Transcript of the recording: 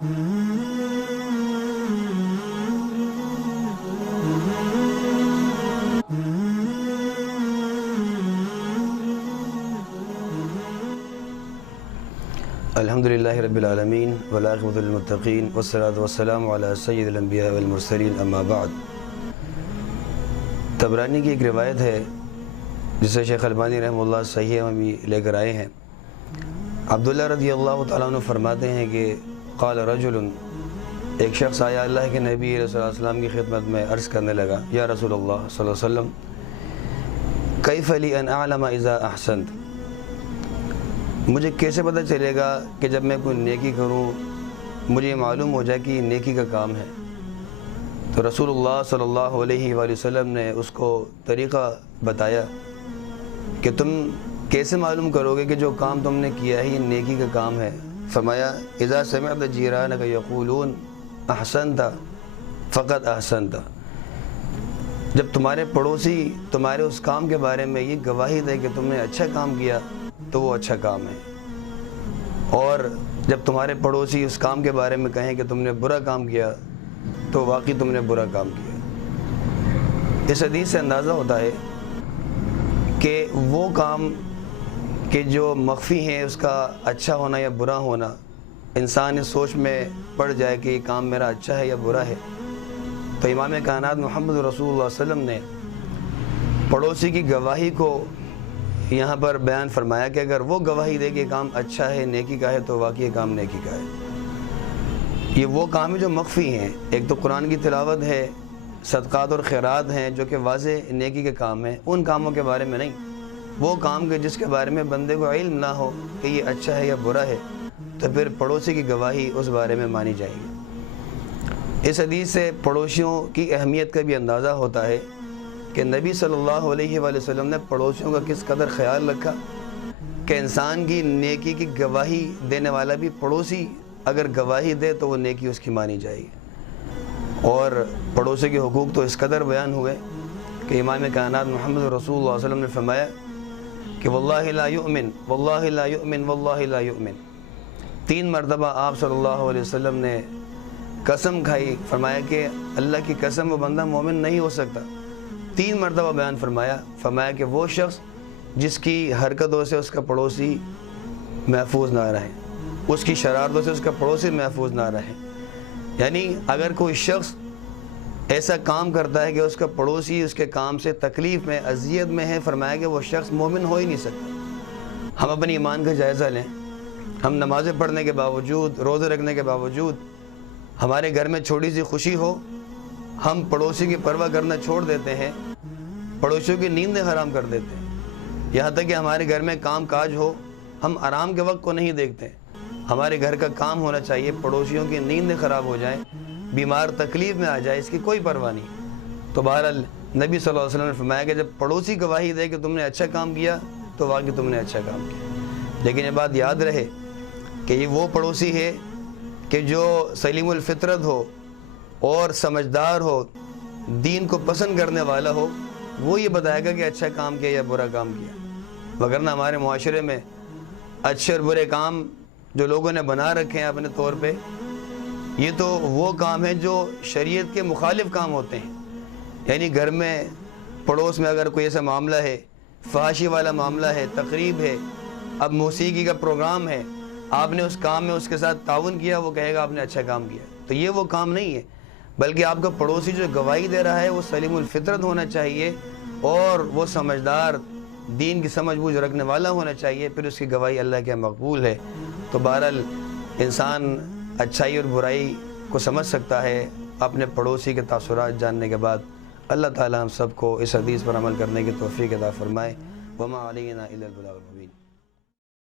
الحمدللہ رب العالمین والعاقبۃ للمتقین والصلاۃ والسلام علی سید الانبیاء والمرسلین اما بعد۔ طبرانی کی ایک روایت ہے جسے شیخ البانی رحمہ اللہ صحیح میں بھی لے کر آئے ہیں۔ عبداللہ رضی اللہ تعالیٰ عنہ فرماتے ہیں کہ قال رجل، ایک شخص آیا اللہ کے نبی صلی اللہ علیہ وسلم کی خدمت میں عرض کرنے لگا، یا رسول اللہ صلی اللہ علیہ وسلم کیف لی ان اعلم اذا احسنت، مجھے کیسے پتہ چلے گا کہ جب میں کوئی نیکی کروں مجھے معلوم ہو جائے کہ یہ نیکی کا کام ہے؟ تو رسول اللہ صلی اللہ علیہ وآلہ وسلم نے اس کو طریقہ بتایا کہ تم کیسے معلوم کرو گے کہ جو کام تم نے کیا ہے یہ نیکی کا کام ہے؟ فرمایا اذا سمعت جیرانک یقولون احسنت فقد احسنت، جب تمہارے پڑوسی تمہارے اس کام کے بارے میں یہ گواہی دے کہ تم نے اچھا کام کیا تو وہ اچھا کام ہے، اور جب تمہارے پڑوسی اس کام کے بارے میں کہیں کہ تم نے برا کام کیا تو واقعی تم نے برا کام کیا۔ اس حدیث سے اندازہ ہوتا ہے کہ وہ کام کہ جو مخفی ہیں اس کا اچھا ہونا یا برا ہونا انسان اس سوچ میں پڑ جائے کہ یہ کام میرا اچھا ہے یا برا ہے، تو امام کائنات محمد رسول اللہ صلی اللہ علیہ وسلم نے پڑوسی کی گواہی کو یہاں پر بیان فرمایا کہ اگر وہ گواہی دے کہ کام اچھا ہے نیکی کا ہے تو واقعی کام نیکی کا ہے۔ یہ وہ کام ہے جو مخفی ہیں، ایک تو قرآن کی تلاوت ہے، صدقات اور خیرات ہیں جو کہ واضح نیکی کے کام ہیں، ان کاموں کے بارے میں نہیں، وہ کام کہ جس کے بارے میں بندے کو علم نہ ہو کہ یہ اچھا ہے یا برا ہے تو پھر پڑوسی کی گواہی اس بارے میں مانی جائے گی۔ اس حدیث سے پڑوسیوں کی اہمیت کا بھی اندازہ ہوتا ہے کہ نبی صلی اللہ علیہ وآلہ وسلم نے پڑوسیوں کا کس قدر خیال رکھا کہ انسان کی نیکی کی گواہی دینے والا بھی پڑوسی اگر گواہی دے تو وہ نیکی اس کی مانی جائے گی۔ اور پڑوسی کے حقوق تو اس قدر بیان ہوئے کہ امام کائنات محمد رسول اللہ صلی اللہ علیہ وسلم نے فرمایا کہ واللہ لا یؤمن واللہ لا یؤمن واللہ لا یؤمن، 3 مرتبہ آپ صلی اللہ علیہ وسلم نے قسم کھائی، فرمایا کہ اللہ کی قسم وہ بندہ مومن نہیں ہو سکتا، 3 مرتبہ بیان فرمایا کہ وہ شخص جس کی حرکتوں سے اس کا پڑوسی محفوظ نہ رہے، اس کی شرارتوں سے اس کا پڑوسی محفوظ نہ رہے۔ یعنی اگر کوئی شخص ایسا کام کرتا ہے کہ اس کا پڑوسی اس کے کام سے تکلیف میں اذیت میں ہے، فرمایا کہ وہ شخص مومن ہو ہی نہیں سکتا۔ ہم اپنی ایمان کا جائزہ لیں، ہم نمازیں پڑھنے کے باوجود، روزے رکھنے کے باوجود، ہمارے گھر میں چھوٹی سی خوشی ہو ہم پڑوسی کی پرواہ کرنا چھوڑ دیتے ہیں، پڑوسیوں کی نیندیں حرام کر دیتے ہیں، یہاں تک کہ ہمارے گھر میں کام کاج ہو ہم آرام کے وقت کو نہیں دیکھتے، ہمارے گھر کا کام ہونا چاہیے، پڑوسیوں کی نیندیں خراب ہو جائیں، بیمار تکلیف میں آ جائے، اس کی کوئی پرواہ نہیں۔ تو بہرحال نبی صلی اللہ علیہ وسلم نے فرمایا کہ جب پڑوسی گواہی دے کہ تم نے اچھا کام کیا تو واقعی تم نے اچھا کام کیا، لیکن یہ بات یاد رہے کہ یہ وہ پڑوسی ہے کہ جو سلیم الفطرت ہو اور سمجھدار ہو، دین کو پسند کرنے والا ہو، وہ یہ بتائے گا کہ اچھا کام کیا یا برا کام کیا۔ وگرنہ ہمارے معاشرے میں اچھے اور برے کام جو لوگوں نے بنا رکھے ہیں اپنے طور پہ، یہ تو وہ کام ہیں جو شریعت کے مخالف کام ہوتے ہیں۔ یعنی گھر میں پڑوس میں اگر کوئی ایسا معاملہ ہے، فحاشی والا معاملہ ہے، تقریب ہے، اب موسیقی کا پروگرام ہے، آپ نے اس کام میں اس کے ساتھ تعاون کیا، وہ کہے گا آپ نے اچھا کام کیا، تو یہ وہ کام نہیں ہے، بلکہ آپ کا پڑوسی جو گواہی دے رہا ہے وہ سلیم الفطرت ہونا چاہیے اور وہ سمجھدار، دین کی سمجھ بوجھ رکھنے والا ہونا چاہیے، پھر اس کی گواہی اللہ کے مقبول ہے۔ تو بہرحال انسان اچھائی اور برائی کو سمجھ سکتا ہے اپنے پڑوسی کے تاثرات جاننے کے بعد۔ اللہ تعالی ہم سب کو اس حدیث پر عمل کرنے کی توفیق عطا فرمائے۔ وما علینا الا البلاغ المبین۔